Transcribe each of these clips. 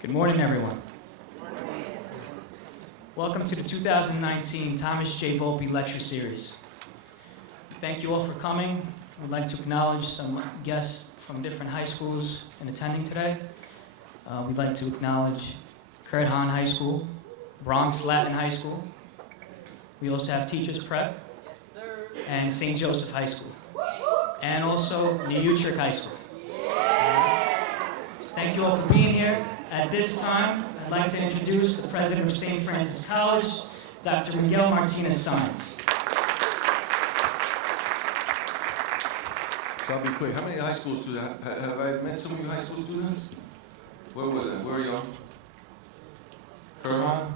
Good morning, everyone. Welcome to the 2019 Thomas J. Volpe Lecture Series. Thank you all for coming. We'd like to acknowledge some guests from different high schools in attending today. We'd like to acknowledge Kurt Hahn High School, Bronx Latin High School. We also have Teachers Prep and St. Joseph High School, and also New Utrecht High School. Thank you all for being here. At this time, I'd like to introduce the president of St. Francis College, Dr. Miguel Martinez-Sáenz. So I'll be quick. How many high school students? Have I met some of you high school students? Where was it? Where are y'all? Kerhan?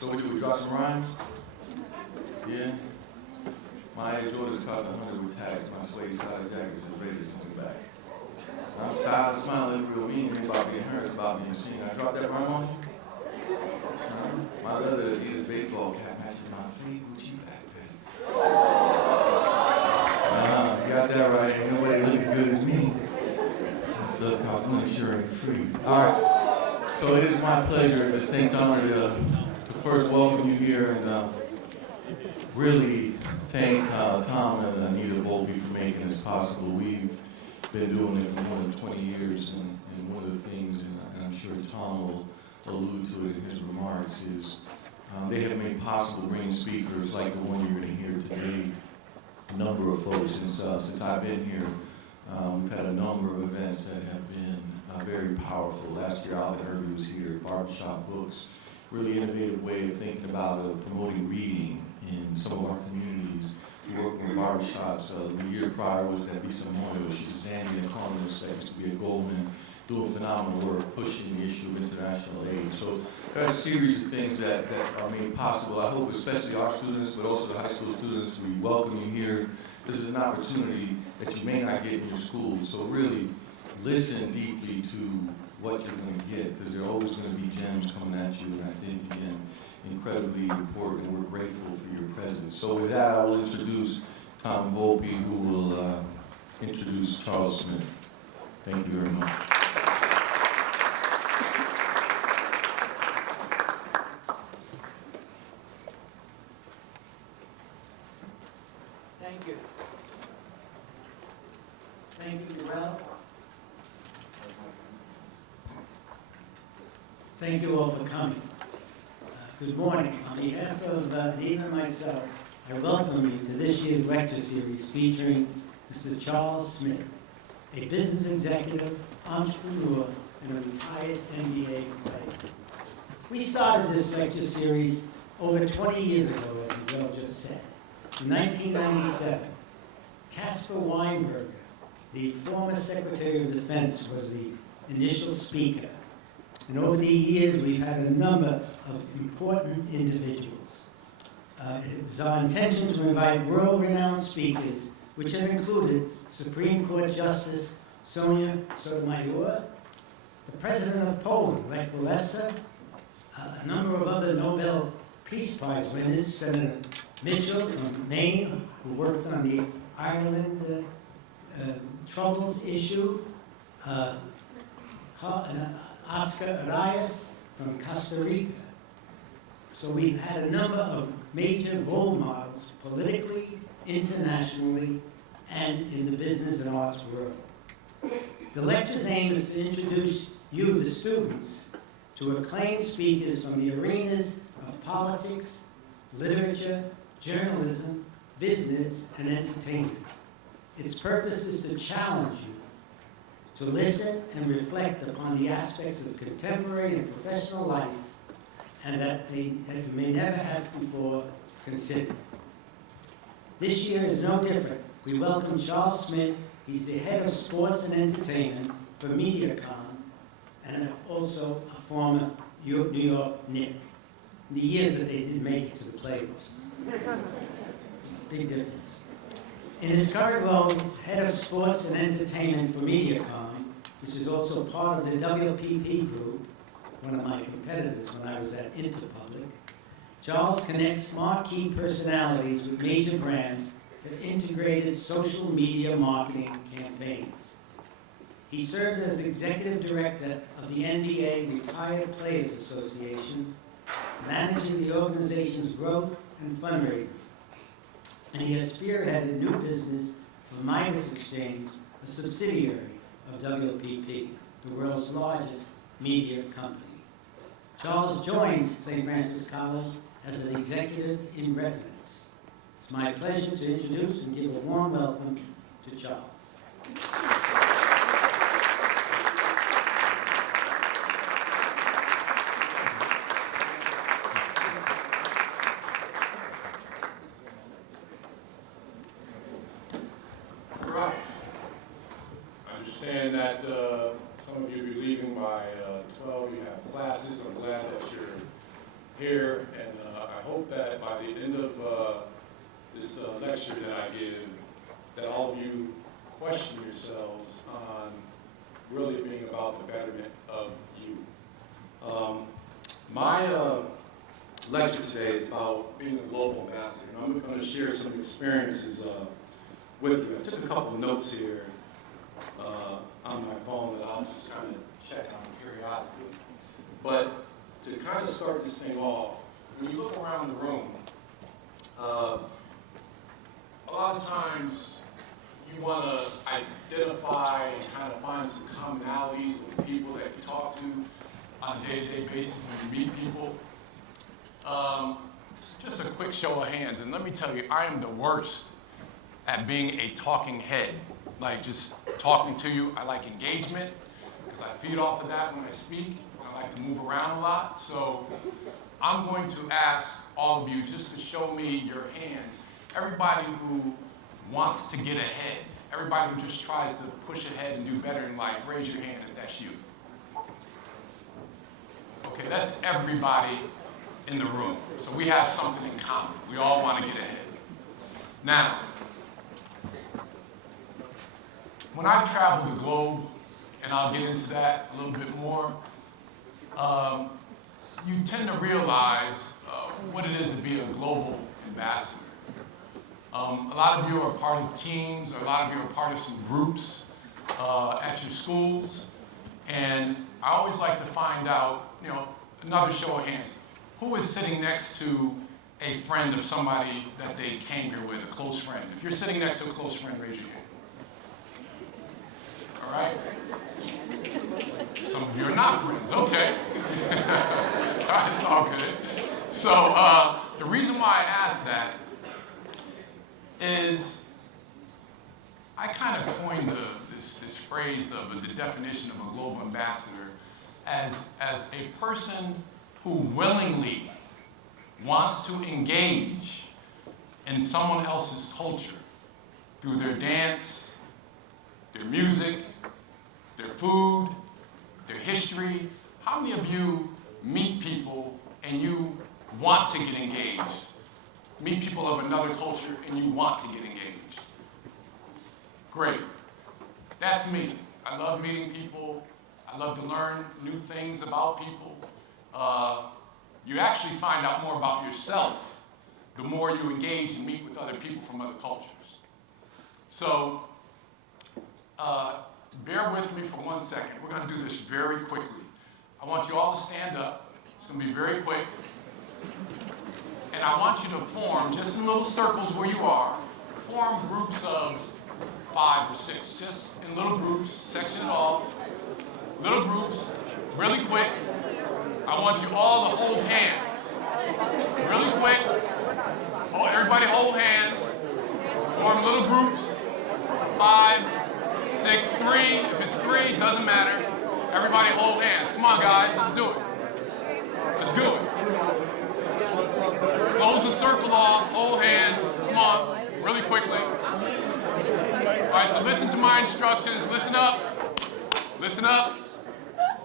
So what do we drop some rhymes? Yeah? My Jordan's cost 100 with tags. My suede style jacket is ready to come back. I'm smiling real mean. They about being hurt about being seen. I dropped that rhyme on you? My other Adidas baseball cap matches my free Gucci backpack. You got that right. Ain't nobody looks as good as me. That stuff costs money, sure ain't free. All right. So it is my pleasure at the same time to first welcome you here and really thank Tom and Anita Volpe for making this possible. We've been doing it for more than 20 years, and one of the things, and I'm sure Tom will allude to it in his remarks, is they have made possible bringing speakers like the one you're going to hear today. A number of folks since I've been here, we've had a number of events that have been very powerful. Last year, Albert Herbie was here, Barbershop Books, really innovative way of thinking about promoting reading in some of our communities. We work with barbershops. The year prior was that Bisa Moyo. She's a Zambian economist that used to be a Goldman, doing phenomenal work, pushing the issue of international aid. So there's a series of things that are made possible. I hope especially our students, but also the high school students, we welcome you here. This is an opportunity that you may not get in your school. So really listen deeply to what you're going to get, because there are always going to be gems coming at you. And I think, again, incredibly important, and we're grateful for your presence. So with that, I will introduce Tom Volpe, who will introduce Charles Smith. Thank you very much. Thank you. Thank you, Noel. Thank you all for coming. Good morning. On behalf of Neva and myself, I welcome you to this year's lecture series featuring Mr. Charles Smith, a business executive, entrepreneur, and a retired MBA player. We started this lecture series over 20 years ago, as Miguel just said. In 1997, Caspar Weinberger, the former Secretary of Defense, was the initial speaker. And over the years, we've had a number of important individuals. It was our intention to invite world-renowned speakers, which have included Supreme Court Justice Sonia Sotomayor, the President of Poland, Lech Walesa, a number of other Nobel Peace Prize winners, Senator Mitchell from Maine, who worked on the Ireland Troubles issue, Oscar Arias from Costa Rica. So we've had a number of major role models politically, internationally, and in the business and arts world. The lecture's aim is to introduce you, the students, to acclaimed speakers from the arenas of politics, literature, journalism, business, and entertainment. Its purpose is to challenge you to listen and reflect upon the aspects of contemporary and professional life, and that you may never have before considered. This year is no different. We welcome Charles Smith. He's the head of sports and entertainment for MediaCom, and also a former New York Knick. In the years that they didn't make it to the playoffs. Big difference. In his current role as head of sports and entertainment for MediaCom, which is also part of the WPP group, one of my competitors when I was at Interpublic, Charles connects marquee personalities with major brands for integrated social media marketing campaigns. He served as executive director of the NBA Retired Players Association, managing the organization's growth and fundraising. And he has spearheaded new business for Midas Exchange, a subsidiary of WPP, the world's largest media company. Charles joins St. Francis College as an executive in residence. It's my pleasure to introduce and give a warm welcome to Charles. Right. I understand that some of you will be leaving by 12. You have classes. I'm glad that you're here, and I hope that by the end of this lecture that I give, that all of you question yourselves on really being about the betterment of you. My lecture today is about being a global ambassador, and I'm going to share some experiences with you. I took a couple of notes here on my phone that I'll just kind of check on periodically. But to kind of start this thing off, when you look around the room, a lot of times you want to identify and kind of find some commonalities with people that you talk to on a day-to-day basis when you meet people. Just a quick show of hands, and let me tell you, I am the worst at being a talking head, like just talking to you. I like engagement, because I feed off of that when I speak. I like to move around a lot, so I'm going to ask all of you just to show me your hands. Everybody who wants to get ahead, everybody who just tries to push ahead and do better in life, raise your hand if that's you. Okay, that's everybody in the room. So we have something in common. We all want to get ahead. Now, when I travel the globe, and I'll get into that a little bit more, you tend to realize what it is to be a global ambassador. A lot of you are part of teams, or a lot of you are part of some groups at your schools, and I always like to find out, another show of hands, who is sitting next to a friend of somebody that they came here with, a close friend? If you're sitting next to a close friend, raise your hand. All right? Some of you are not friends. Okay. All right, it's all good. So the reason why I asked that is I kind of coined this phrase of the definition of a global ambassador as a person who willingly wants to engage in someone else's culture through their dance, their music, their food, their history. How many of you meet people and you want to get engaged? Meet people of another culture and you want to get engaged? Great. That's me. I love meeting people. I love to learn new things about people. You actually find out more about yourself the more you engage and meet with other people from other cultures. So, bear with me for 1 second. We're going to do this very quickly. I want you all to stand up. It's going to be very quick. And I want you to form, just in little circles where you are, form groups of 5 or 6. Just in little groups, section it off. Little groups, really quick. I want you all to hold hands. Really quick. Oh, everybody hold hands. Form little groups. 5, 6, 3. If it's 3, doesn't matter. Everybody hold hands. Come on, guys. Let's do it. Let's do it. Close the circle off. Hold hands. Come on. Really quickly. All right, so listen to my instructions. Listen up. Listen up.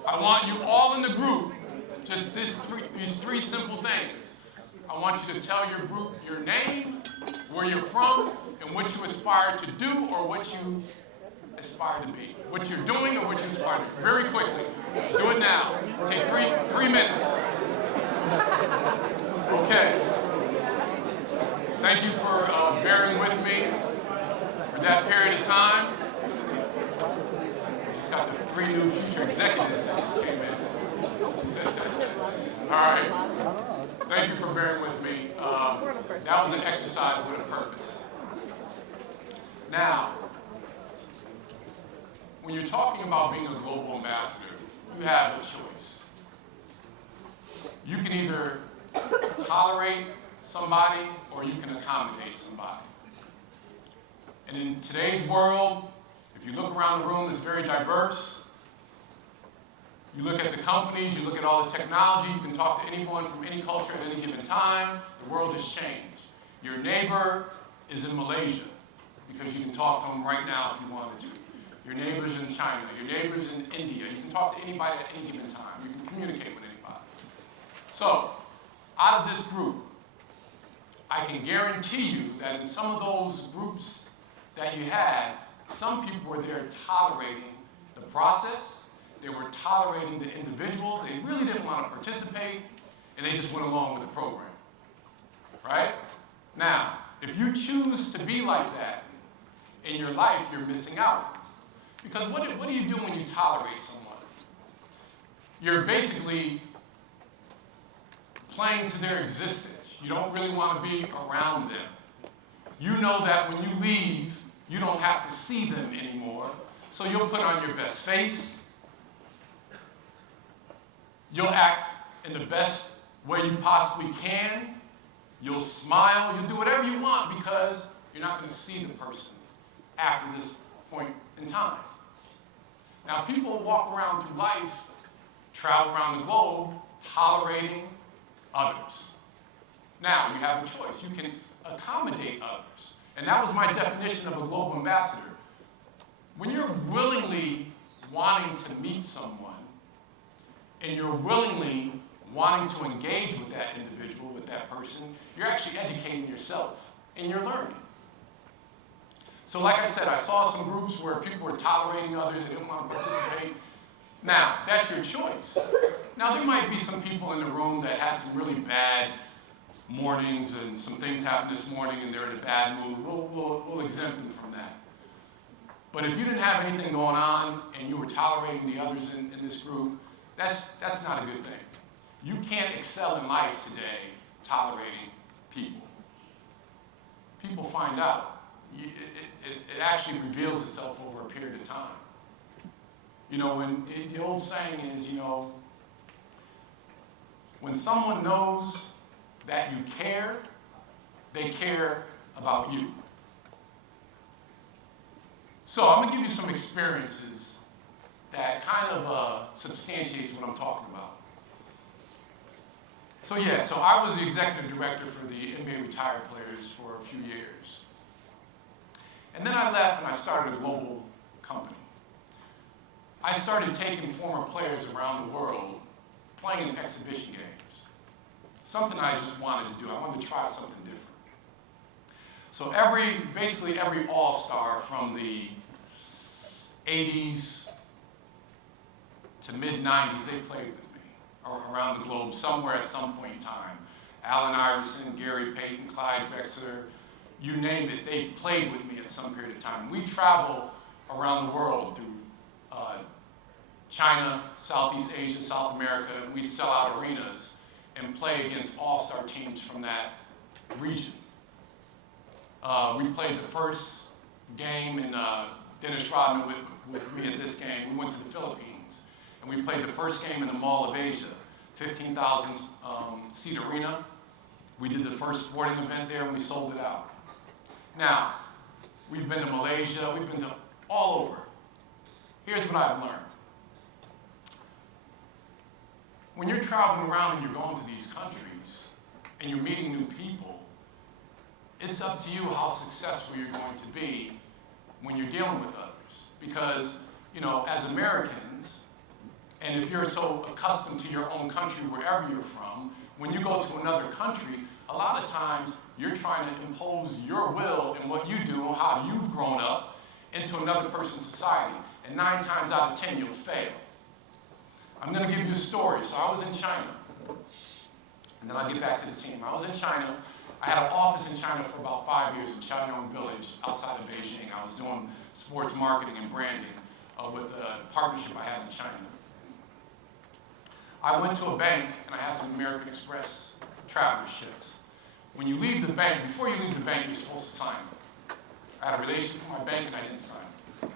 I want you all in the group, just these 3 simple things. I want you to tell your group your name, where you're from, and what you aspire to do or what you aspire to be. What you're doing or what you aspire to be. Very quickly. Do it now. Take 3 minutes. Okay. Thank you for bearing with me for that period of time. Just got got the 3 new future executives that just came in. All right. Thank you for bearing with me. That was an exercise with a purpose. Now, when you're talking about being a global ambassador, you have a choice. You can either tolerate somebody or you can accommodate somebody. And in today's world, if you look around the room, it's very diverse. You look at the companies, you look at all the technology, you can talk to anyone from any culture at any given time. The world has changed. Your neighbor is in Malaysia because you can talk to them right now if you wanted to. Your neighbor's in China, your neighbor's in India. You can talk to anybody at any given time. You can communicate with anybody. So, out of this group, I can guarantee you that in some of those groups that you had, some people were there tolerating the process. They were tolerating the individual. They really didn't want to participate, and they just went along with the program. Right? Now, if you choose to be like that in your life, you're missing out. Because what do you do when you tolerate someone? You're basically playing to their existence. You don't really want to be around them. You know that when you leave, you don't have to see them anymore. So you'll put on your best face. You'll act in the best way you possibly can. You'll smile. You'll do whatever you want because you're not going to see the person after this point in time. Now, people walk around through life, travel around the globe, tolerating others. Now, you have a choice. You can accommodate others. And that was my definition of a global ambassador. When you're willingly wanting to meet someone, and you're willingly wanting to engage with that individual, with that person, you're actually educating yourself, and you're learning. So like I said, I saw some groups where people were tolerating others, they didn't want to participate. Now, that's your choice. Now, there might be some people in the room that had some really bad mornings and some things happened this morning and they're in a bad mood. We'll exempt them from that. But if you didn't have anything going on and you were tolerating the others in this group, that's not a good thing. You can't excel in life today tolerating people. People find out. It actually reveals itself over a period of time. You know, when the old saying is, you know, when someone knows that you care, they care about you. So I'm going to give you some experiences that kind of substantiates what I'm talking about. So I was the executive director for the NBA retired players for a few years. And then I left and I started a global company. I started taking former players around the world, playing in exhibition games. Something I just wanted to do. I wanted to try something different. So basically every all-star from the 80s to mid-90s, they played with me around the globe somewhere at some point in time. Allen Iverson, Gary Payton, Clyde Drexler, you name it, they played with me at some period of time. We travel around the world through China, Southeast Asia, South America, and we sell out arenas and play against all-star teams from that region. We played the first game, and Dennis Rodman with me at this game. We went to the Philippines, and we played the first game in the Mall of Asia, 15,000 seat arena. We did the first sporting event there, and we sold it out. Now, we've been to Malaysia, we've been to all over. Here's what I've learned. When you're traveling around and you're going to these countries and you're meeting new people, it's up to you how successful you're going to be when you're dealing with others. Because, you know, as Americans, and if you're so accustomed to your own country, wherever you're from, when you go to another country, a lot of times you're trying to impose your will and what you do, how you've grown up, into another person's society. And 9 times out of 10, you'll fail. I'm going to give you a story. So I was in China, and then I'll get back to the team. I was in China. I had an office in China for about 5 years in Chaoyang Village outside of Beijing. I was doing sports marketing and branding with the partnership I had in China. I went to a bank and I had some American Express traveler's checks. When you leave the bank, before you leave the bank, you're supposed to sign them. I had a relationship with my bank and I didn't sign them.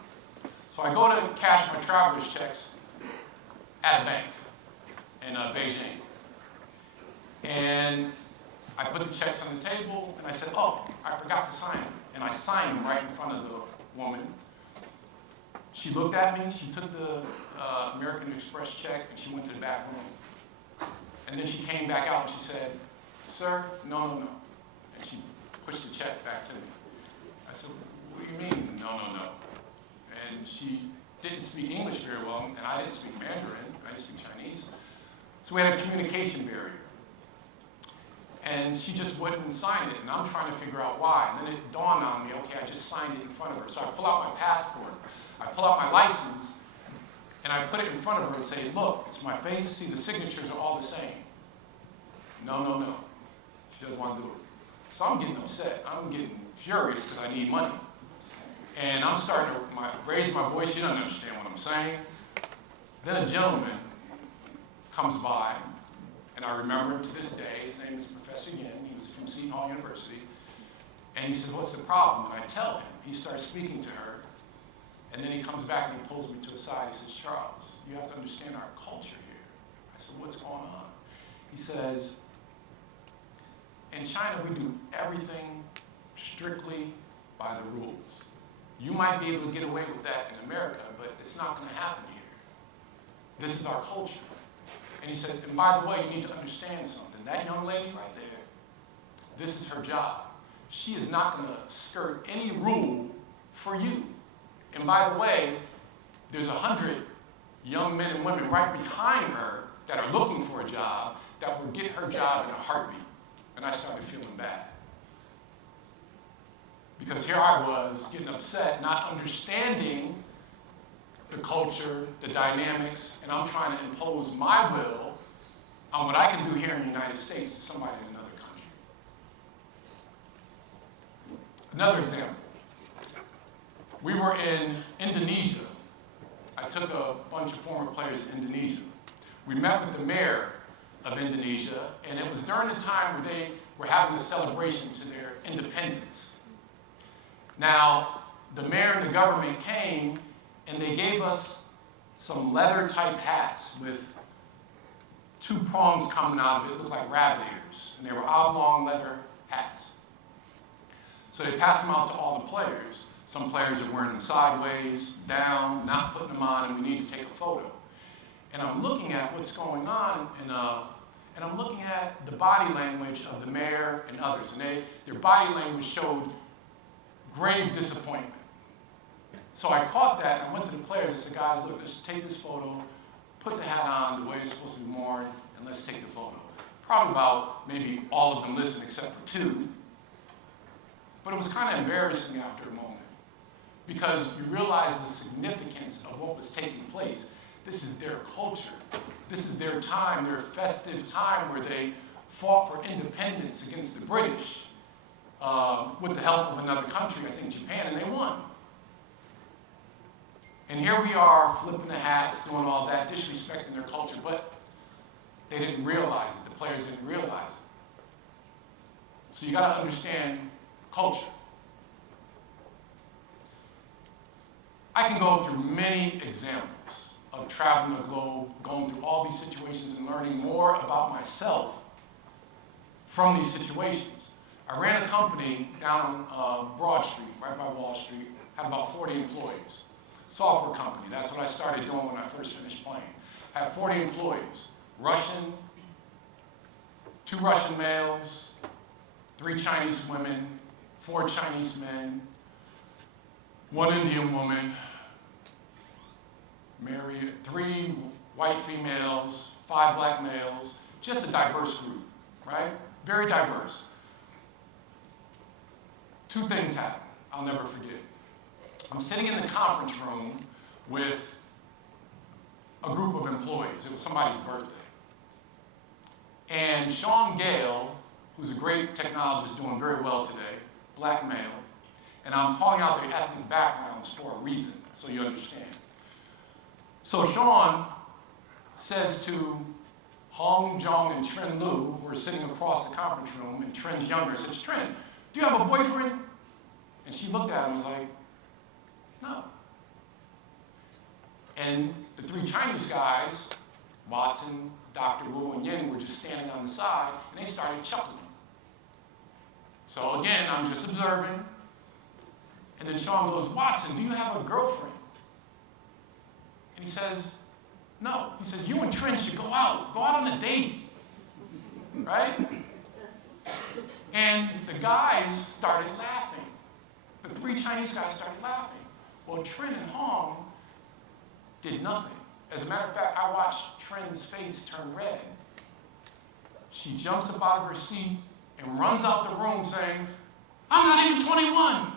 So I go to cash my traveler's checks at a bank in Beijing. And I put the checks on the table and I said, oh, I forgot to sign them. And I signed them right in front of the woman. She looked at me, she took the American Express check and she went to the back room. And then she came back out and she said, sir, no. And she pushed the check back to me. I said, what do you mean, no? And she didn't speak English very well, and I didn't speak Mandarin, I didn't speak Chinese. So we had a communication barrier. And she just wouldn't sign it, and I'm trying to figure out why. And then it dawned on me, okay, I just signed it in front of her. So I pull out my passport, I pull out my license, and I put it in front of her and say, look, it's my face, see, the signatures are all the same. No. She doesn't want to do it. So I'm getting upset. I'm getting furious because I need money. And I'm starting to raise my voice. She doesn't understand what I'm saying. Then a gentleman comes by, and I remember him to this day. His name is Professor Yin. He was from Seton Hall University. And he said, what's the problem? And I tell him. He starts speaking to her. And then he comes back and he pulls me to the side. He says, Charles, you have to understand our culture here. I said, what's going on? He says, in China, we do everything strictly by the rules. You might be able to get away with that in America, but it's not going to happen here. This is our culture. And he said, and by the way, you need to understand something. That young lady right there, this is her job. She is not going to skirt any rule for you. And by the way, there's 100 young men and women right behind her that are looking for a job that will get her job in a heartbeat. And I started feeling bad. Because here I was getting upset, not understanding the culture, the dynamics, and I'm trying to impose my will on what I can do here in the United States to somebody in another country. Another example. We were in Indonesia. I took a bunch of former players to Indonesia. We met with the mayor of Indonesia, and it was during the time where they were having a celebration to their independence. Now, the mayor and the government came, and they gave us some leather-type hats with two prongs coming out of it. It looked like rabbit ears, and they were oblong leather hats. So they passed them out to all the players. Some players are wearing them sideways, down, not putting them on, and we need to take a photo. And I'm looking at what's going on, and I'm looking at the body language of the mayor and others, and their body language showed grave disappointment. So I caught that, and I went to the players and said, guys, look, let's take this photo, put the hat on the way it's supposed to be worn, and let's take the photo. Probably about maybe all of them listened except for two. But it was kind of embarrassing after a moment, because you realize the significance of what was taking place. This is their culture. This is their time, their festive time where they fought for independence against the British with the help of another country, I think Japan, and they won. And here we are flipping the hats, doing all that, disrespecting their culture, but they didn't realize it. The players didn't realize it. So you got to understand culture. I can go through many examples of traveling the globe, going through all these situations and learning more about myself from these situations. I ran a company down on Broad Street, right by Wall Street, had about 40 employees. Software company, that's what I started doing when I first finished playing. I had 40 employees, Russian, 2 Russian males, 3 Chinese women, 4 Chinese men, 1 Indian woman, married, 3 white females, 5 black males, just a diverse group, right? Very diverse. 2 things happened, I'll never forget. I'm sitting in the conference room with a group of employees. It was somebody's birthday. And Sean Gale, who's a great technologist doing very well today, black male, and I'm calling out their ethnic backgrounds for a reason, so you understand. So Sean says to Hong Jong and Trin Lu, who are sitting across the conference room, and Trin's younger, says, Trin, do you have a boyfriend? And she looked at him and was like, no. And the three Chinese guys, Watson, Dr. Wu, and Yin, were just standing on the side, and they started chuckling. So again, I'm just observing. And then Sean goes, Watson, do you have a girlfriend? And he says, no. He says, you and Trin should go out on a date, right? And the guys started laughing. The three Chinese guys started laughing. Well, Trin and Hong did nothing. As a matter of fact, I watched Trin's face turn red. She jumps up out of her seat and runs out the room saying, I'm not even 21.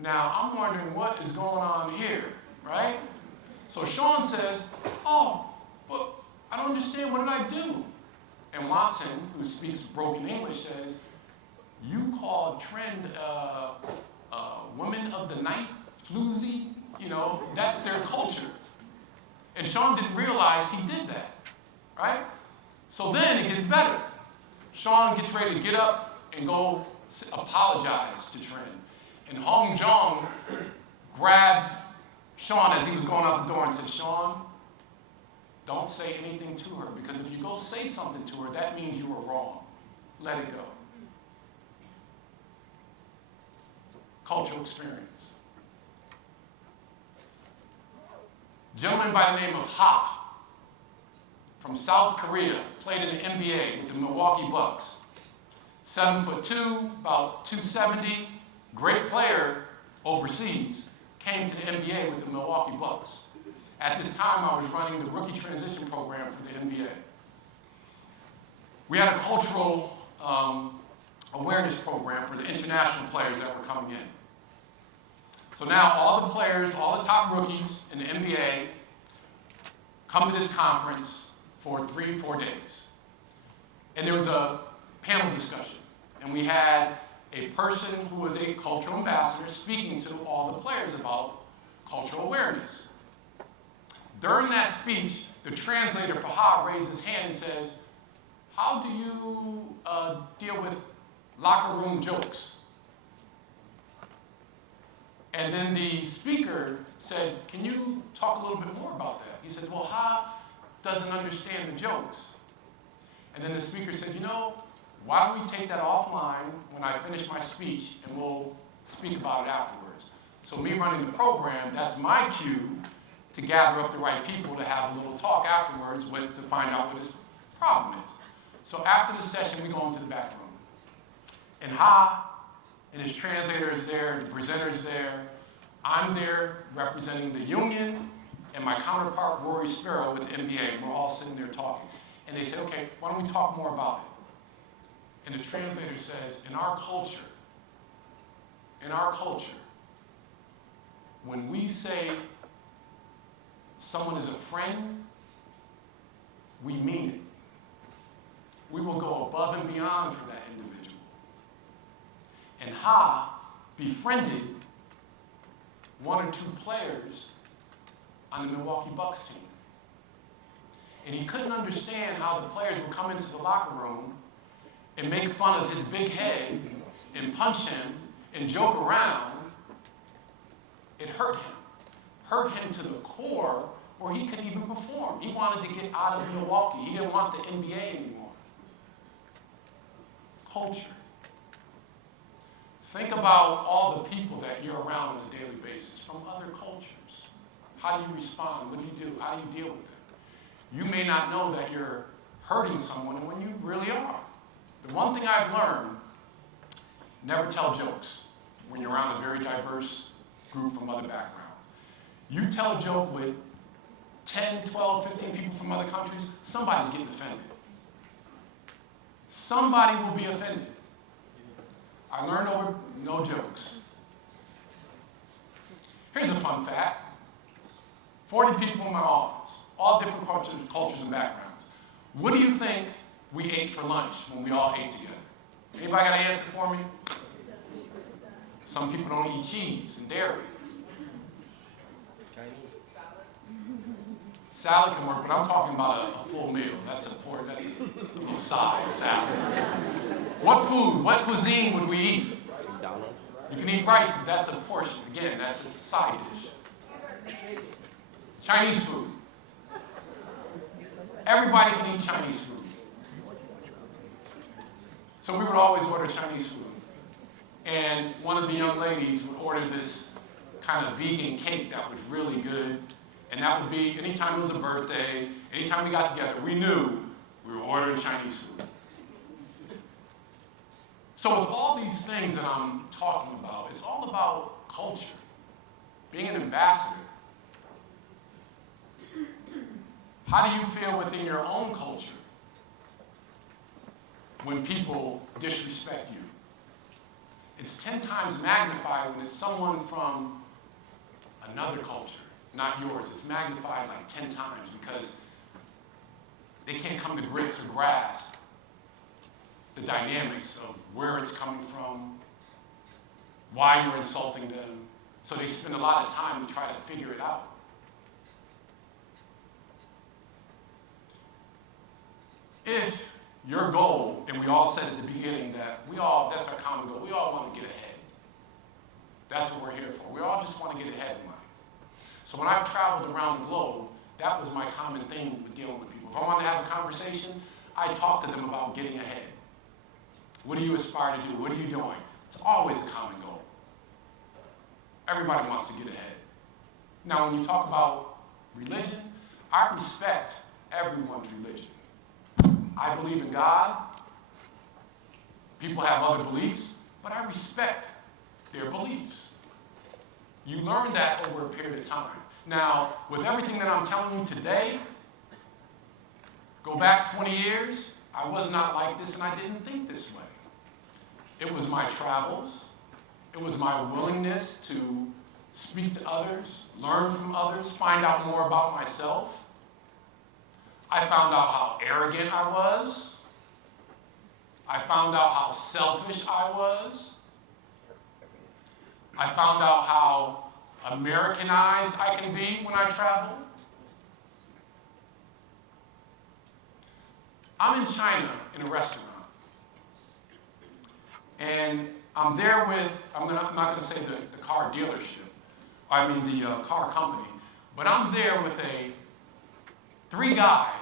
Now, I'm wondering what is going on here, right? So Sean says, oh, but I don't understand, what did I do? And Watson, who speaks broken English, says, you called Trin women of the night, floozy, that's their culture. And Sean didn't realize he did that, right? So then it gets better. Sean gets ready to get up and go apologize to Trin. And Hong Jong grabbed Sean as he was going out the door and said, Sean, don't say anything to her, because if you go say something to her, that means you were wrong. Let it go. Cultural experience. Gentleman by the name of Ha from South Korea played in the NBA with the Milwaukee Bucks. 7'2", about 270, great player overseas, came to the NBA with the Milwaukee Bucks. At this time, I was running the rookie transition program for the NBA. We had a cultural awareness program for the international players that were coming in. So now all the players, all the top rookies in the NBA come to this conference for 3-4 days. And there was a panel discussion. And we had a person who was a cultural ambassador speaking to all the players about cultural awareness. During that speech, the translator for Ha raised his hand and says, how do you deal with locker room jokes? And then the speaker said, can you talk a little bit more about that? He said, well, Ha doesn't understand the jokes. And then the speaker said, why don't we take that offline when I finish my speech and we'll speak about it afterwards. So me running the program, that's my cue to gather up the right people to have a little talk afterwards to find out what his problem is. So after the session, we go into the back room. And Ha and his translator is there, the presenter is there. I'm there representing the union and my counterpart, Rory Sparrow, with the NBA. We're all sitting there talking. And they say, okay, why don't we talk more about it? And the translator says, in our culture, when we say someone is a friend, we mean it. We will go above and beyond for that individual. And Ha befriended one or two players on the Milwaukee Bucks team. And he couldn't understand how the players would come into the locker room and make fun of his big head and punch him and joke around. It hurt him to the core where he couldn't even perform. He wanted to get out of Milwaukee. He didn't want the NBA anymore. Culture. Think about all the people that you're around on a daily basis from other cultures. How do you respond? What do you do? How do you deal with them? You may not know that you're hurting someone when you really are. The one thing I've learned, never tell jokes when you're around a very diverse group from other backgrounds. You tell a joke with 10, 12, 15 people from other countries, somebody's getting offended. Somebody will be offended. I learned over no jokes. Here's a fun fact. 40 people in my office, all different cultures and backgrounds. What do you think we ate for lunch when we all ate together? Anybody got an answer for me? Some people don't eat cheese and dairy. Salad can work, but I'm talking about a full meal. That's a little side salad. What food, what cuisine would we eat? You can eat rice, but that's a portion. Again, that's a side dish. Chinese food. Everybody can eat Chinese food. So we would always order Chinese food. And one of the young ladies would order this kind of vegan cake that was really good. And that would be, anytime it was a birthday, anytime we got together, we knew we were ordering Chinese food. So with all these things that I'm talking about, it's all about culture, being an ambassador. How do you feel within your own culture when people disrespect you? It's 10 times magnified when it's someone from another culture, not yours. It's magnified like 10 times because they can't come to grips or grasp the dynamics of where it's coming from, why you're insulting them. So they spend a lot of time to try to figure it out. If your goal, and we all said at the beginning that that's our common goal, we all want to get ahead. That's what we're here for. We all just want to get ahead in life. So when I've traveled around the globe, that was my common thing with dealing with people. If I wanted to have a conversation, I talk to them about getting ahead. What do you aspire to do? What are you doing? It's always a common goal. Everybody wants to get ahead. Now, when you talk about religion, I respect everyone's religion. I believe in God. People have other beliefs, but I respect their beliefs. You learn that over a period of time. Now, with everything that I'm telling you today, go back 20 years, I was not like this and I didn't think this way. It was my travels. It was my willingness to speak to others, learn from others, find out more about myself. I found out how arrogant I was. I found out how selfish I was. I found out how Americanized I can be when I travel. I'm in China in a restaurant. And I'm there with, I'm not going to say the car dealership, the car company, but I'm there with three guys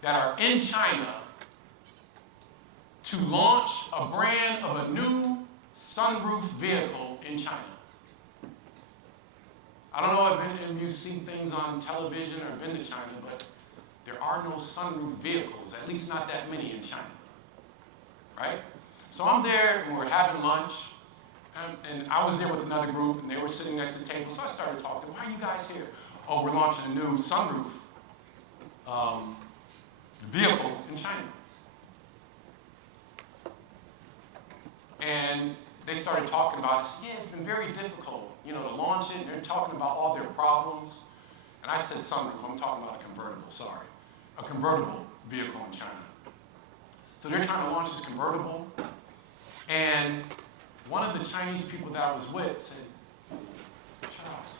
that are in China to launch a brand of a new sunroof vehicle in China. I don't know if you've seen things on television or been to China, but there are no sunroof vehicles, at least not that many in China, right? So I'm there and we're having lunch, and I was there with another group and they were sitting next to the table, so I started talking, why are you guys here? Oh, we're launching a new sunroof vehicle in China. And they started talking about it. Yeah, it's been very difficult, to launch it. And they're talking about all their problems. And I said sunroof. I'm talking about a convertible, sorry. A convertible vehicle in China. So they're trying to launch this convertible. And one of the Chinese people that I was with said, Charles,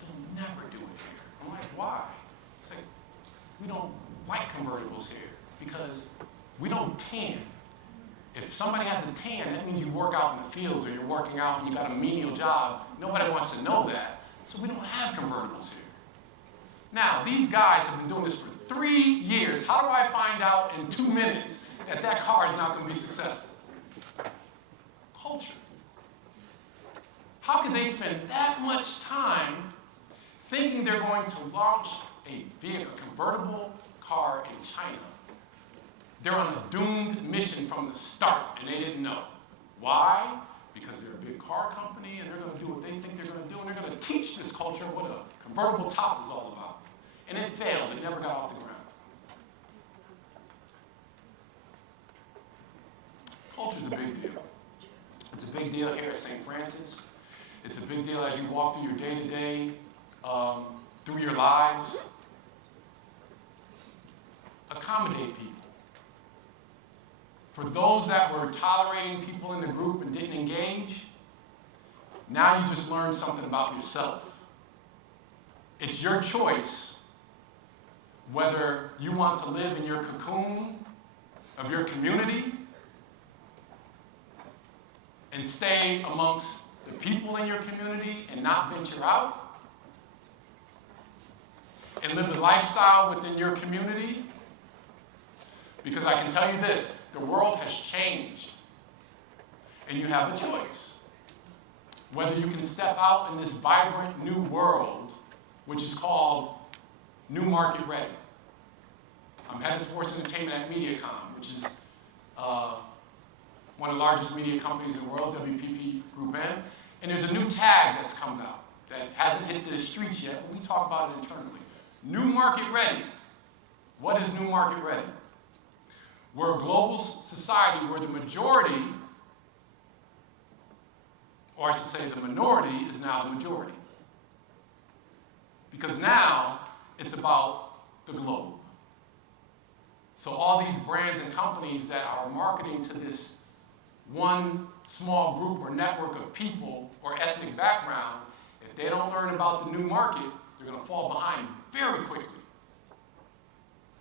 they'll never do it here. I'm like, why? It's like, we don't like convertibles here because we don't tan. If somebody has a tan, that means you work out in the fields or you're working out and you got a menial job. Nobody wants to know that. So we don't have convertibles here. Now, these guys have been doing this for 3 years. How do I find out in 2 minutes that car is not going to be successful? Culture. How can they spend that much time thinking they're going to launch a convertible car in China? They're on a doomed mission from the start, and they didn't know. Why? Because they're a big car company, and they're going to do what they think they're going to do, and they're going to teach this culture what a convertible top is all about. And it failed. It never got off the ground. Culture's a big deal. It's a big deal here at St. Francis. It's a big deal as you walk through your day-to-day, through your lives. Accommodate people. For those that were tolerating people in the group and didn't engage, now you just learned something about yourself. It's your choice whether you want to live in your cocoon of your community and stay amongst the people in your community and not venture out, and live the lifestyle within your community. Because I can tell you this, the world has changed, and you have a choice. Whether you can step out in this vibrant new world, which is called New Market Ready. I'm head of sports entertainment at MediaCom, which is one of the largest media companies in the world, WPP Group N. And there's a new tag that's come out that hasn't hit the streets yet, but we talk about it internally. New Market Ready. What is New Market Ready? We're a global society where the majority, or I should say the minority, is now the majority. Because now it's about the globe. So all these brands and companies that are marketing to this one small group or network of people or ethnic background, if they don't learn about the new market, they're going to fall behind very quickly.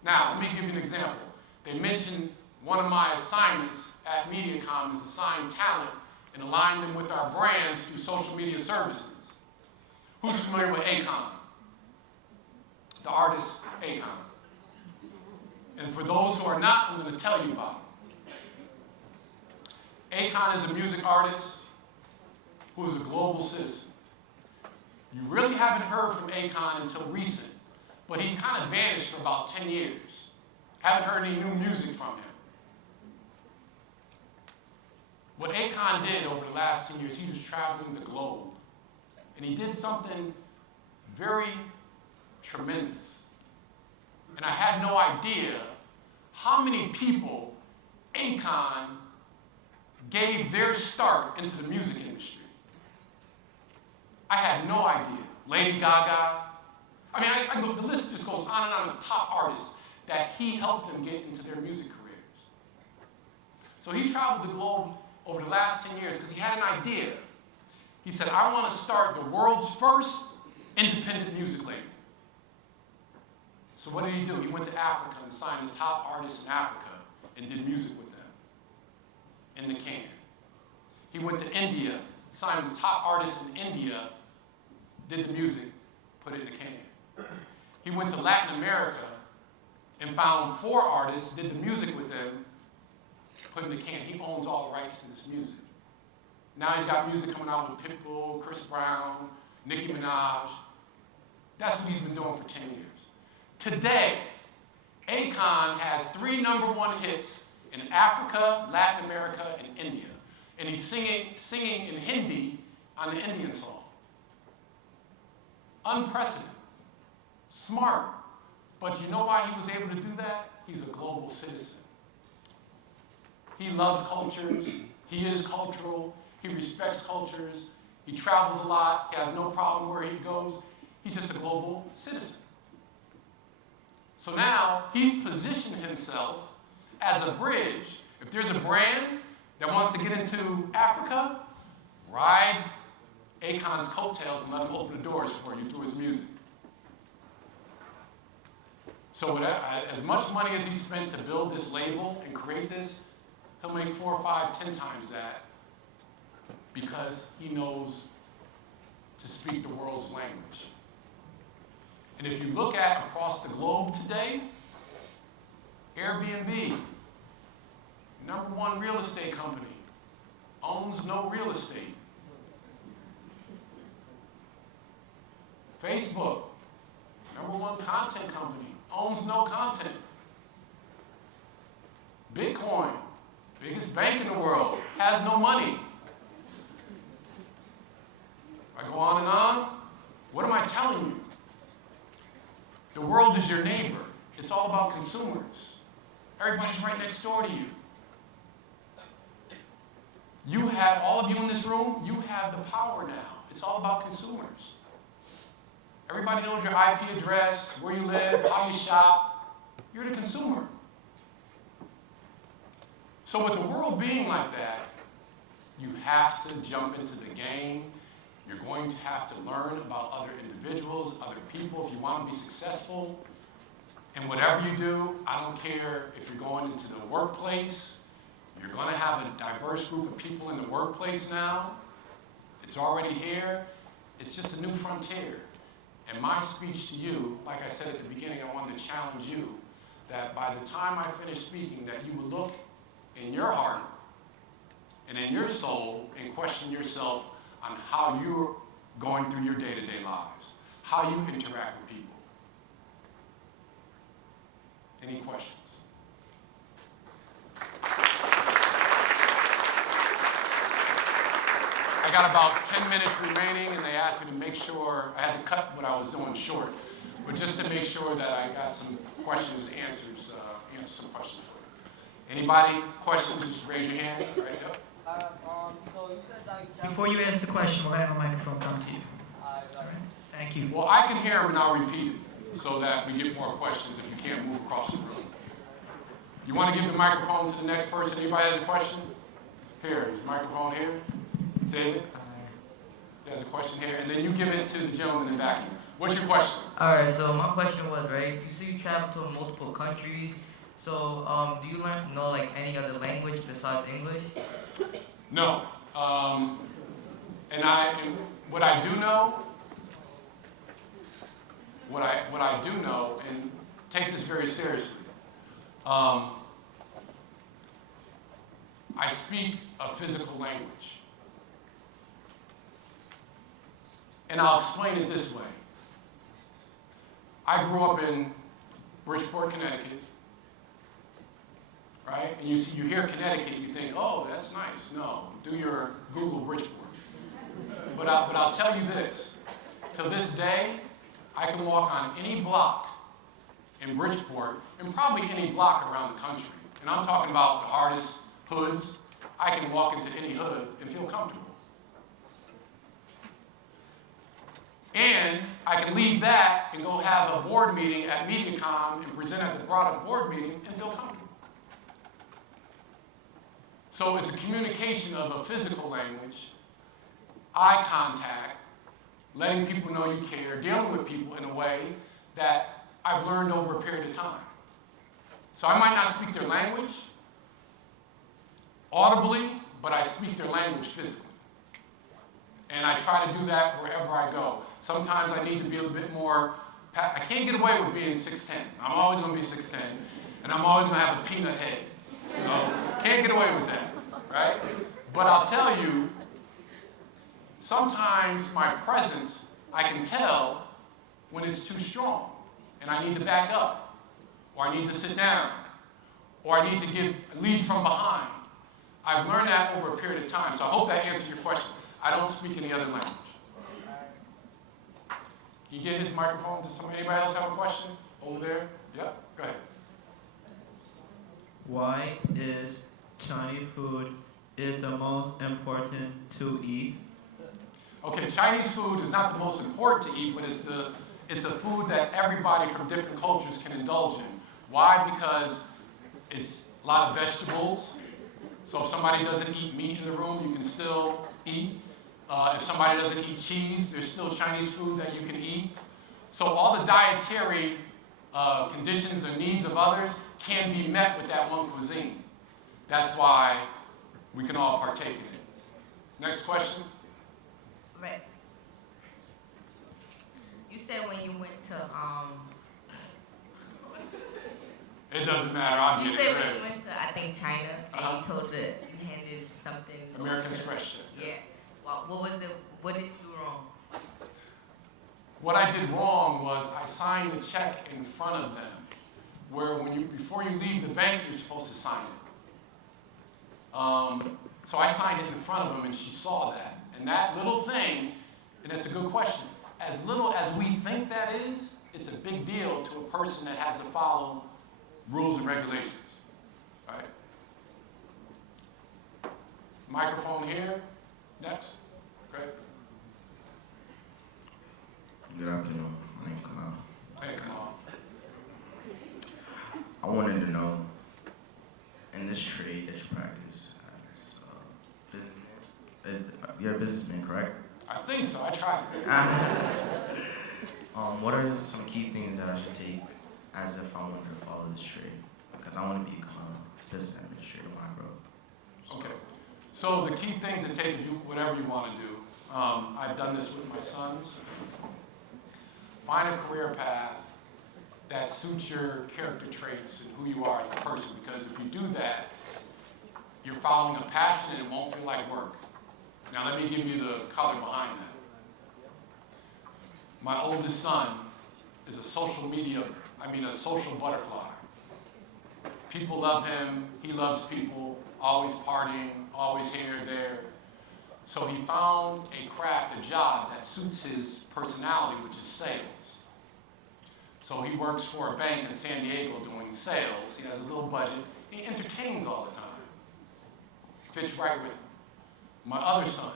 Now, let me give you an example. They mentioned one of my assignments at MediaCom is assign talent and align them with our brands through social media services. Who's familiar with Akon? The artist Akon. And for those who are not, I'm going to tell you about him. Akon is a music artist who is a global citizen. You really haven't heard from Akon until recent, but he kind of vanished for about 10 years. Haven't heard any new music from him. What Akon did over the last 10 years, he was traveling the globe. And he did something very tremendous. And I had no idea how many people Akon gave their start into the music industry. I had no idea. Lady Gaga. I mean, the list just goes on and on of top artists that he helped them get into their music careers. So he traveled the globe over the last 10 years because he had an idea. He said, I want to start the world's first independent music label. So what did he do? He went to Africa and signed the top artists in Africa and did music with them in the can. He went to India, signed the top artists in India, did the music, put it in the can. He went to Latin America and found 4 artists, did the music with them, put in the can. He owns all the rights to this music. Now he's got music coming out with Pitbull, Chris Brown, Nicki Minaj. That's what he's been doing for 10 years. Today, Akon has 3 #1 hits in Africa, Latin America, and India. And he's singing in Hindi on the Indian song. Unprecedented. Smart. But you know why he was able to do that? He's a global citizen. He loves cultures. He is cultural. He respects cultures. He travels a lot. He has no problem where he goes. He's just a global citizen. So now he's positioned himself as a bridge. If there's a brand that wants to get into Africa, ride Akon's coattails and let him open the doors for you through his music. So as much money as he spent to build this label and create this, he'll make 4, 5, 10 times that because he knows to speak the world's language. And if you look at across the globe today, Airbnb, #1 real estate company, owns no real estate. Facebook, #1 content company, owns no content. Bitcoin, biggest bank in the world, has no money. I go on and on. What am I telling you? The world is your neighbor. It's all about consumers. Everybody's right next door to you. You have, all of you in this room, you have the power now. It's all about consumers. Everybody knows your IP address, where you live, how you shop. You're the consumer. So with the world being like that, you have to jump into the game. You're going to have to learn about other individuals, other people, if you want to be successful. And whatever you do, I don't care if you're going into the workplace, you're going to have a diverse group of people in the workplace now. It's already here. It's just a new frontier. And my speech to you, like I said at the beginning, I wanted to challenge you that by the time I finish speaking, that you would look in your heart and in your soul and question yourself on how you're going through your day-to-day lives, how you interact with people. Any questions? I got about 10 minutes remaining, and they asked me to make sure, I had to cut what I was doing short, but just to make sure that I got some questions, answer some questions for you. Anybody, questions, just raise your hand. Right up. So you said that Before you ask the question, we'll have a microphone come to you. All right? Thank you. Well, I can hear them and I'll repeat it so that we get more questions if you can't move across the room. You want to give the microphone to the next person? Anybody has a question? Here, is the microphone here. David? There's a question here. And then you give it to the gentleman in the back. What's your question? All right, so my question was, right, you see you travel to multiple countries, so do you know like any other language besides English? No. And what I do know, and take this very seriously, I speak a physical language. And I'll explain it this way. I grew up in Bridgeport, Connecticut, right? And you hear Connecticut, you think, oh, that's nice. No, do your Google Bridgeport. But I'll tell you this. To this day, I can walk on any block in Bridgeport, and probably any block around the country. And I'm talking about the hardest hoods. I can walk into any hood and feel comfortable. And I can leave that and go have a board meeting at MediaCom and present at the product board meeting and feel comfortable. So it's a communication of a physical language, eye contact, letting people know you care, dealing with people in a way that I've learned over a period of time. So I might not speak their language audibly, but I speak their language physically. And I try to do that wherever I go. Sometimes I need to be a little bit more, I can't get away with being 6'10". I'm always going to be 6'10", and I'm always going to have a peanut head. You know, can't get away with that, right? But I'll tell you, sometimes my presence, I can tell when it's too strong, and I need to back up, or I need to sit down, or I need to lead from behind. I've learned that over a period of time, so I hope that answers your question. I don't speak any other language. Can you get his microphone to somebody? Anybody else have a question? Over there? Yep, go ahead. Why is Chinese food the most important to eat? Okay, Chinese food is not the most important to eat, but it's a food that everybody from different cultures can indulge in. Why? Because it's a lot of vegetables. So if somebody doesn't eat meat in the room, you can still eat. If somebody doesn't eat cheese, there's still Chinese food that you can eat. So all the dietary conditions or needs of others can be met with that one cuisine. That's why we can all partake in it. Next question. Right. You said when you went to It doesn't matter. I'll you get said it when ready. you went to, I think, China, and you told you handed something American over to Express check. Yeah. Well, what was it? What did you do wrong? What I did wrong was I signed the check in front of them, where before you leave the bank, you're supposed to sign it. So I signed it in front of them, and she saw that. And that little thing, and it's a good question, as little as we think that is, it's a big deal to a person that has to follow rules and regulations, right? Microphone here. Next. Great. Good afternoon. My name is Kanal. Hey, come on. I wanted to know, in this trade that you practice as a businessman, you're a businessman, correct? I think so. I tried. What are some key things that I should take as if I wanted to follow this trade because I want to become a business administrator when I grow up. Okay. So the key things to take, you whatever you want to do. I've done this with my sons. Find a career path that suits your character traits and who you are as a person. Because if you do that, you're following a passion and it won't feel like work. Now let me give you the color behind that. My oldest son is a social butterfly. People love him, he loves people, always partying, always here or there. So he found a craft, a job that suits his personality, which is sales. So he works for a bank in San Diego doing sales. He has a little budget. He entertains all the time. Fits right with him. My other son,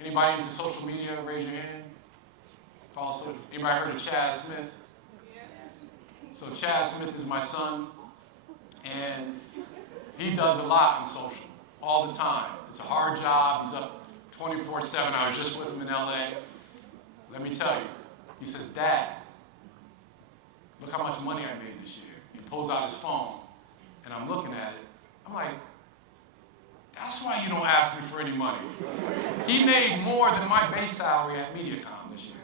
anybody into social media, raise your hand. Follow social. Anybody heard of Chaz Smith? So Chaz Smith is my son, and he does a lot in social, all the time. It's a hard job. He's up 24/7. I was just with him in LA. Let me tell you, he says, Dad, look how much money I made this year. He pulls out his phone, and I'm looking at it. I'm like, that's why you don't ask me for any money. He made more than my base salary at MediaCom this year.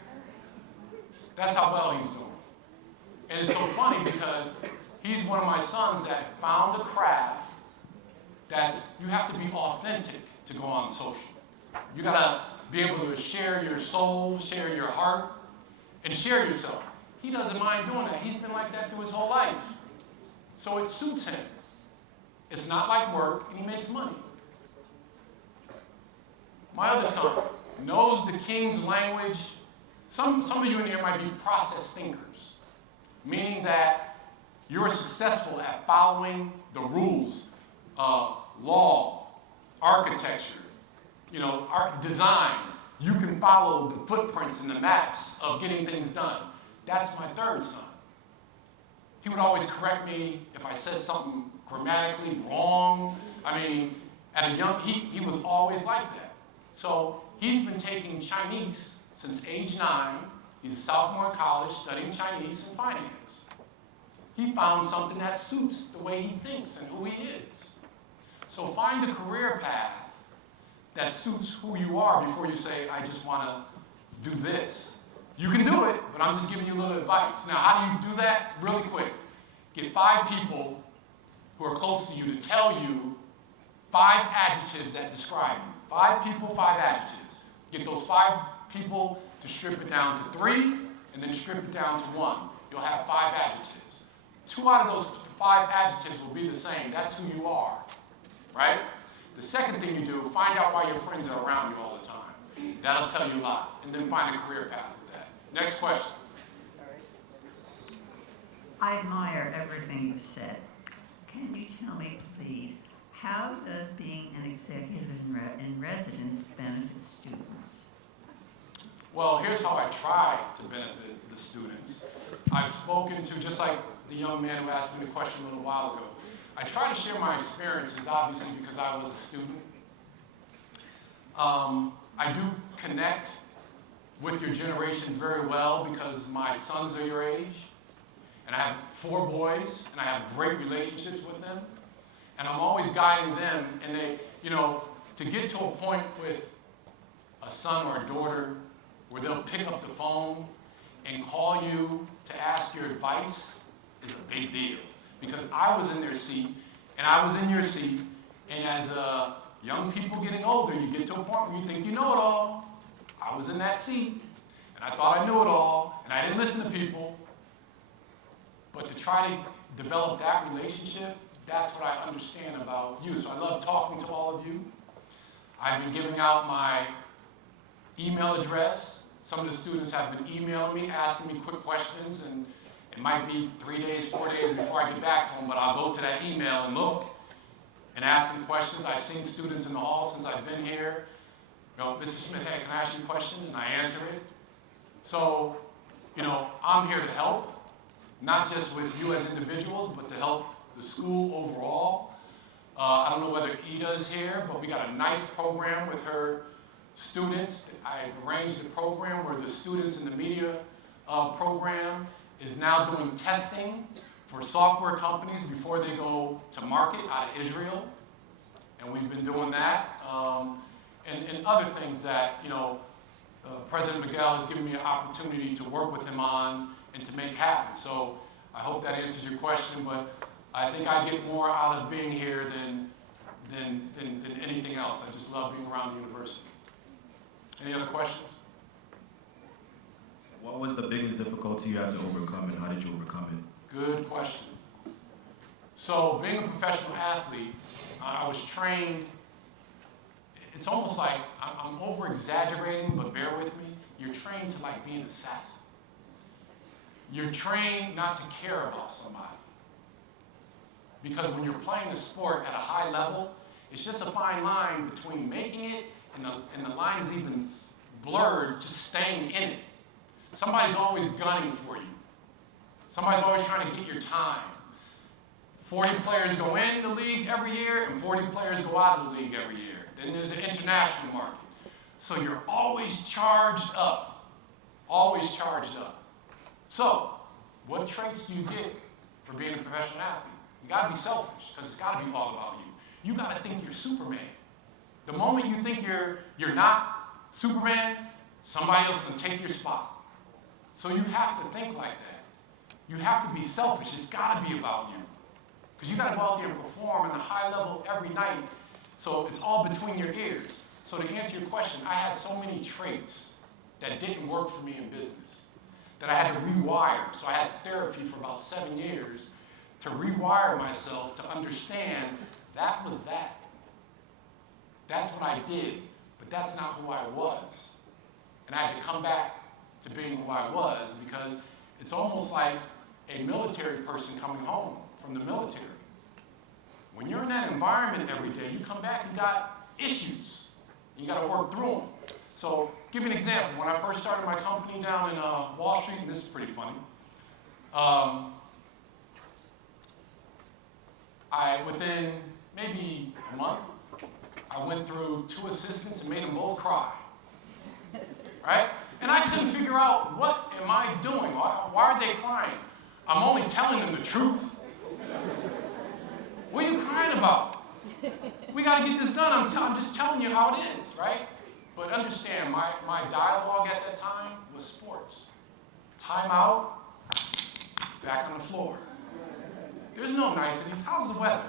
That's how well he's doing. And it's so funny because he's one of my sons that found a craft that you have to be authentic to go on social. You gotta be able to share your soul, share your heart, and share yourself. He doesn't mind doing that. He's been like that through his whole life. So it suits him. It's not like work, and he makes money. My other son knows the king's language. Some of you in here might be process thinkers, meaning that you're successful at following the rules, law, architecture, art design. You can follow the footprints and the maps of getting things done. That's my third son. He would always correct me if I said something grammatically wrong. At a young, he was always like that. So he's been taking Chinese since age 9. He's a sophomore in college studying Chinese and finance. He found something that suits the way he thinks and who he is. So find a career path that suits who you are before you say, I just want to do this. You can do it, but I'm just giving you a little advice. Now, how do you do that? Really quick. Get 5 people who are close to you to tell you 5 adjectives that describe you. 5 people, 5 adjectives. Get those 5 people to strip it down to 3, and then strip it down to 1. You'll have 5 adjectives. 2 out of those 5 adjectives will be the same. That's who you are, right? The second thing you do, find out why your friends are around you all the time. That'll tell you a lot. And then find a career path with that. Next question. I admire everything you've said. Can you tell me, please, how does being an executive in residence benefit students? Well, here's how I try to benefit the students. I've spoken to, just like the young man who asked me the question a little while ago, I try to share my experiences, obviously, because I was a student. I do connect with your generation very well because my sons are your age, and I have 4 boys, and I have great relationships with them, and I'm always guiding them, and they, to get to a point with a son or a daughter where they'll pick up the phone and call you to ask your advice is a big deal. Because I was in their seat, and I was in your seat, and as young people getting older, you get to a point where you think you know it all. I was in that seat, and I thought I knew it all, and I didn't listen to people. But to try to develop that relationship, that's what I understand about you. So I love talking to all of you. I've been giving out my email address. Some of the students have been emailing me, asking me quick questions, and it might be 3 days, 4 days before I get back to them, but I'll go to that email and look and ask them questions. I've seen students in the hall since I've been here. Mr. Smith, hey, can I ask you a question? And I answer it. So, I'm here to help, not just with you as individuals, but to help the school overall. I don't know whether Ida's here, but we got a nice program with her students. I've arranged a program where the students in the media program is now doing testing for software companies before they go to market out of Israel. And we've been doing that. And other things that, President Miguel has given me an opportunity to work with him on and to make happen. So I hope that answers your question, but I think I get more out of being here than anything else. I just love being around the university. Any other questions? What was the biggest difficulty you had to overcome, and how did you overcome it? Good question. So being a professional athlete, I was trained, it's almost like, I'm over-exaggerating, but bear with me. You're trained to like be an assassin. You're trained not to care about somebody. Because when you're playing a sport at a high level, it's just a fine line between making it and the line is even blurred to staying in it. Somebody's always gunning for you. Somebody's always trying to get your time. 40 players go in the league every year and 40 players go out of the league every year. Then there's an international market. So you're always charged up. Always charged up. So, what traits do you get for being a professional athlete? You gotta be selfish, because it's gotta be all about you. You gotta think you're Superman. The moment you think you're not Superman, somebody else can take your spot. So you have to think like that. You have to be selfish. It's gotta be about you. Because you gotta go out there and perform at a high level every night. So it's all between your ears. So to answer your question, I had so many traits that didn't work for me in business that I had to rewire. So I had therapy for about 7 years to rewire myself to understand that was that. That's what I did, but that's not who I was. And I had to come back to being who I was, because it's almost like a military person coming home from the military. When you're in that environment every day, you come back, you got issues. You got to work through them. So, give you an example. When I first started my company down in Wall Street, and this is pretty funny, within maybe a month, I went through 2 assistants and made them both cry. Right? And I couldn't figure out, what am I doing? Why are they crying? I'm only telling them the truth. What are you crying about? We got to get this done. I'm just telling you how it is, right? But understand, my dialogue at that time was sports. Time out, back on the floor. There's no niceties. How's the weather?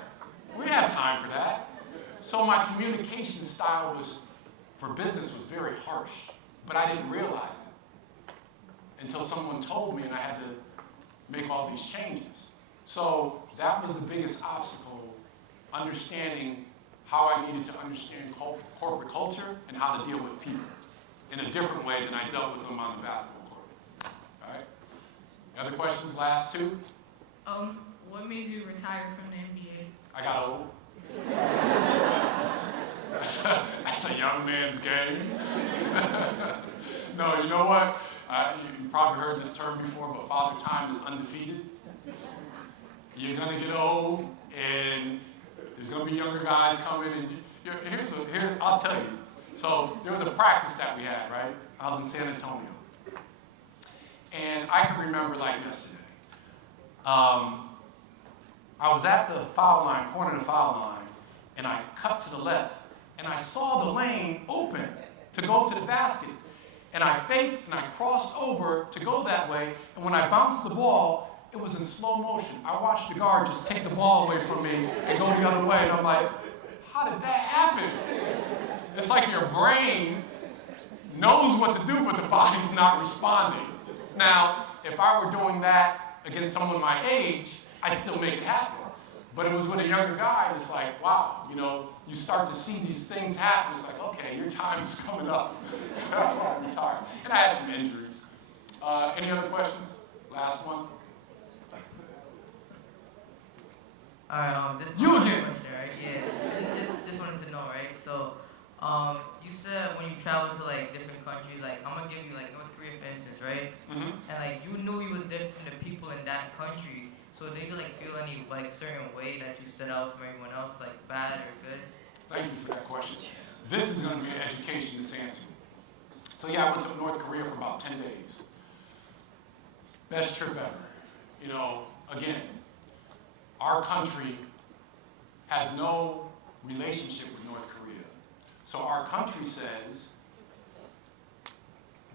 We have time for that. So my communication style for business was very harsh, but I didn't realize it until someone told me, and I had to make all these changes. So that was the biggest obstacle, understanding how I needed to understand corporate culture and how to deal with people in a different way than I dealt with them on the basketball court. All right? Other questions? Last 2? What made you retire from the NBA? I got old. That's a young man's game. No, you know what? You probably heard this term before, but Father Time is undefeated. You're going to get old, and there's going to be younger guys coming. And I'll tell you. So there was a practice that we had, right? I was in San Antonio. And I can remember like yesterday. I was at the foul line, corner of the foul line, and I cut to the left. And I saw the lane open to go to the basket. And I faked and I crossed over to go that way. And when I bounced the ball, it was in slow motion. I watched the guard just take the ball away from me and go the other way. And I'm like, how did that happen? It's like your brain knows what to do, but the body's not responding. Now, if I were doing that against someone my age, I'd still make it happen. But it was with a younger guy, and it's like, wow, you start to see these things happen. It's like, okay, your time is coming up. That's why I retired. And I had some injuries. Any other questions? Last one. All right, this is You my again. question, right? Yeah, just wanted to know, right? So, you said when you travel to like different countries, like I'm gonna give you like North Korea for instance, right? Mm-hmm. And like you knew you was different from the people in that country. So did you like feel any like certain way that you stood out from everyone else, like bad or good? Thank you for that question. This is going to be an education, this answer. So yeah, I went to North Korea for about 10 days. Best trip ever. You know, again, our country has no relationship with North Korea. So our country says,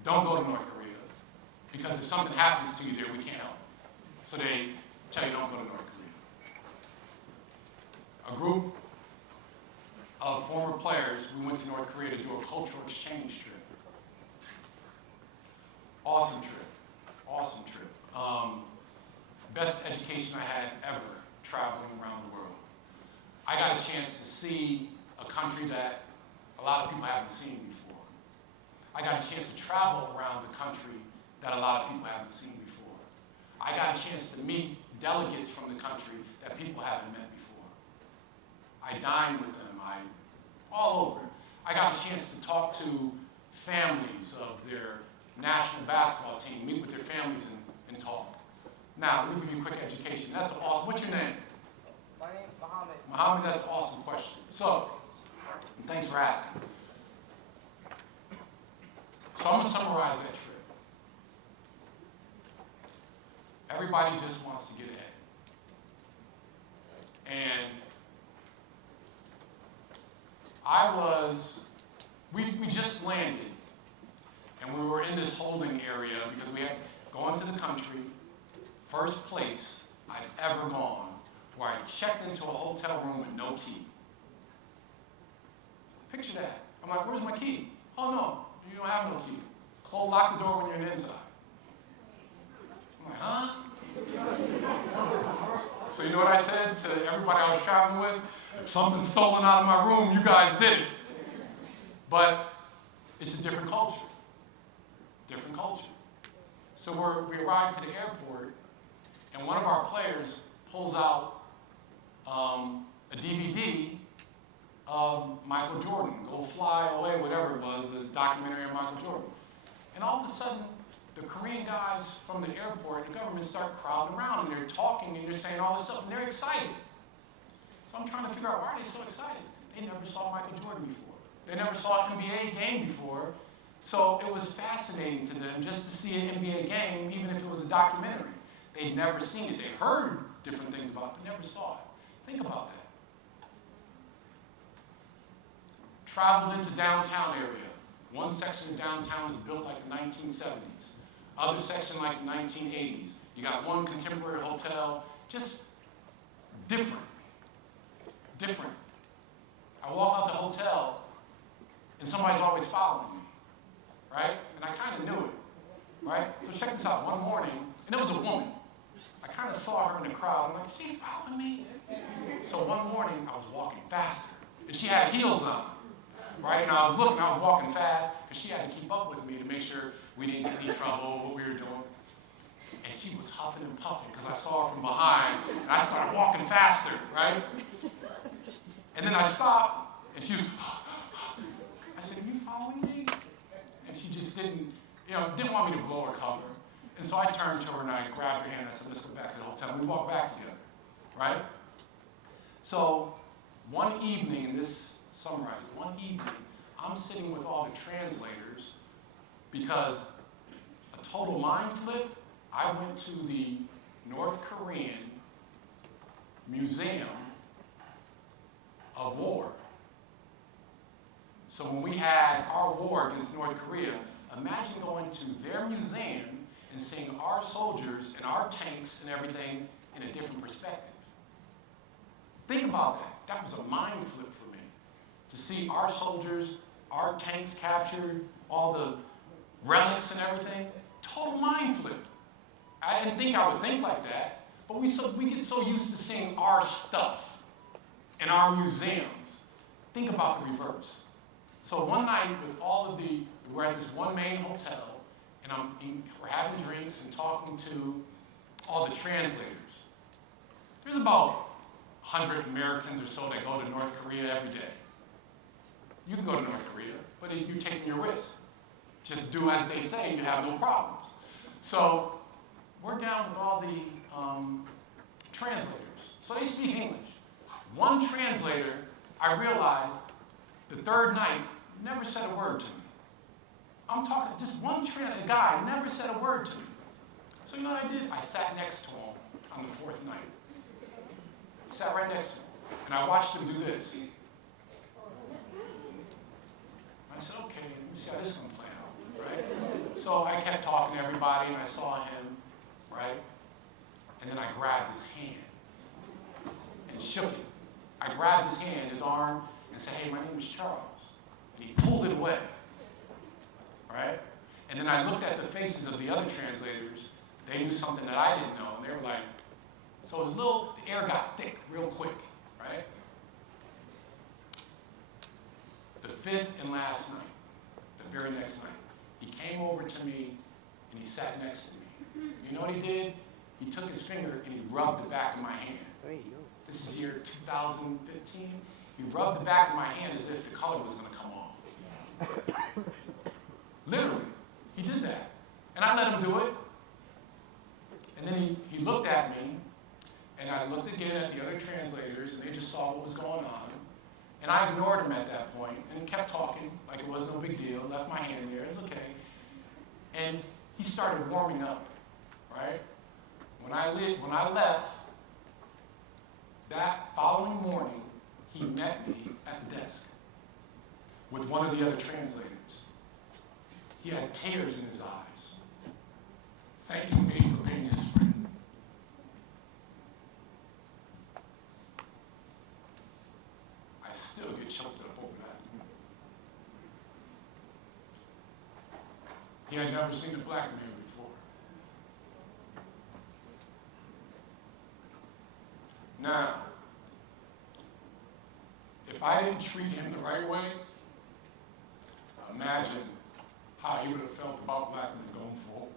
don't go to North Korea, because if something happens to you there, we can't help. So they tell you don't go to North Korea. A group of former players, we went to North Korea to do a cultural exchange trip. Awesome trip. Awesome trip. Best education I had ever traveling around the world. I got a chance to see a country that a lot of people haven't seen before. I got a chance to travel around the country that a lot of people haven't seen before. I got a chance to meet delegates from the country that people haven't met before. I dined with them, all over. I got a chance to talk to families of their national basketball team, meet with their families and talk. Now, let me give you a quick education. That's awesome. What's your name? My name's Mohammed. Mohammed, that's an awesome question. So, thanks for asking. So I'm going to summarize that trip. Everybody just wants to get ahead. And we just landed, and we were in this holding area because we had gone to the country, first place I'd ever gone, where I checked into a hotel room with no key. Picture that. I'm like, where's my key? Oh no, you don't have no key. Lock the door when you're inside. I'm like, huh? So you know what I said to everybody I was traveling with? If something's stolen out of my room, you guys did it. But it's a different culture. Different culture. So we arrived to the airport, and one of our players pulls out a DVD of Michael Jordan, Go Fly Away, whatever it was, a documentary of Michael Jordan. And all of a sudden, the Korean guys from the airport, the government start crowding around, and they're talking, and they're saying all this stuff, and they're excited. So I'm trying to figure out, why are they so excited? They never saw Michael Jordan before. They never saw an NBA game before. So it was fascinating to them just to see an NBA game, even if it was a documentary. They'd never seen it. They heard different things about it, but never saw it. Think about that. Traveled into downtown area. One section of downtown is built like the 1970s. Other section like the 1980s. You got one contemporary hotel, just different. Different. I walk out the hotel, and somebody's always following me, right? And I kind of knew it, right? So check this out. One morning, and it was a woman. I kind of saw her in the crowd. I'm like, she's following me. So one morning, I was walking faster, and she had heels on, right? And I was walking fast, because she had to keep up with me to make sure we didn't get any trouble, what we were doing. And she was huffing and puffing, because I saw her from behind, and I started walking faster, right? And then I stopped, and she was, I said, are you following me? And she just didn't want me to blow her cover. And so I turned to her and I grabbed her hand and I said, let's go back to the hotel. And we walked back together, right? So one evening, and this summarizes, one evening, I'm sitting with all the translators because a total mind flip, I went to the North Korean Museum of War. So when we had our war against North Korea, imagine going to their museum and seeing our soldiers and our tanks and everything in a different perspective. Think about that. That was a mind flip for me. To see our soldiers, our tanks captured, all the relics and everything, total mind flip. I didn't think I would think like that, but we get so used to seeing our stuff in our museums. Think about the reverse. So one night we're at this one main hotel, and we're having drinks and talking to all the translators. There's about 100 Americans or so that go to North Korea every day. You can go to North Korea, but you're taking your risk. Just do as they say, you have no problems. So we're down with all the translators. So they speak English. One translator, I realized, the third night, never said a word to me. I'm talking, just one guy never said a word to me. So you know what I did? I sat next to him on the fourth night. Sat right next to him. And I watched him do this. I said, okay, let me see how this is going to play out, right? So I kept talking to everybody, and I saw him, right? And then I grabbed his hand and shook it. I grabbed his hand, his arm, and said, hey, my name is Charles. And he pulled it away, right? And then I looked at the faces of the other translators. They knew something that I didn't know, and they were like, so it was the air got thick real quick, right? The fifth and last night, the very next night, he came over to me and he sat next to me. You know what he did? He took his finger and he rubbed the back of my hand. This is year 2015. He rubbed the back of my hand as if the color was going to come off. Literally, he did that. And I let him do it. And then he looked at me, and I looked again at the other translators, and they just saw what was going on. And I ignored him at that point and kept talking like it was no big deal, left my hand there, it's okay. And he started warming up, right? When I left, that following morning, he met me at the desk with one of the other translators. He had tears in his eyes, thanking me for being his friend. I still get choked up over that. He had never seen a black man before. Now, if I didn't treat him the right way, imagine how he would have felt about black men going forward.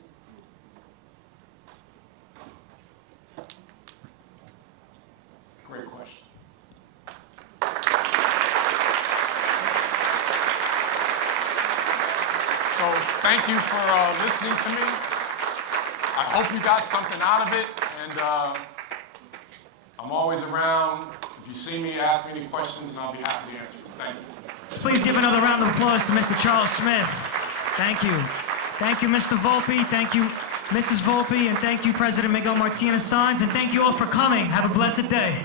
Great question. So thank you for listening to me. I hope you got something out of it, and I'm always around. If you see me, ask me any questions, and I'll be happy to answer. Thank you. Please give another round of applause to Mr. Charles Smith. Thank you. Thank you, Mr. Volpe. Thank you, Mrs. Volpe. And thank you, President Miguel Martinez Sanz. And thank you all for coming. Have a blessed day.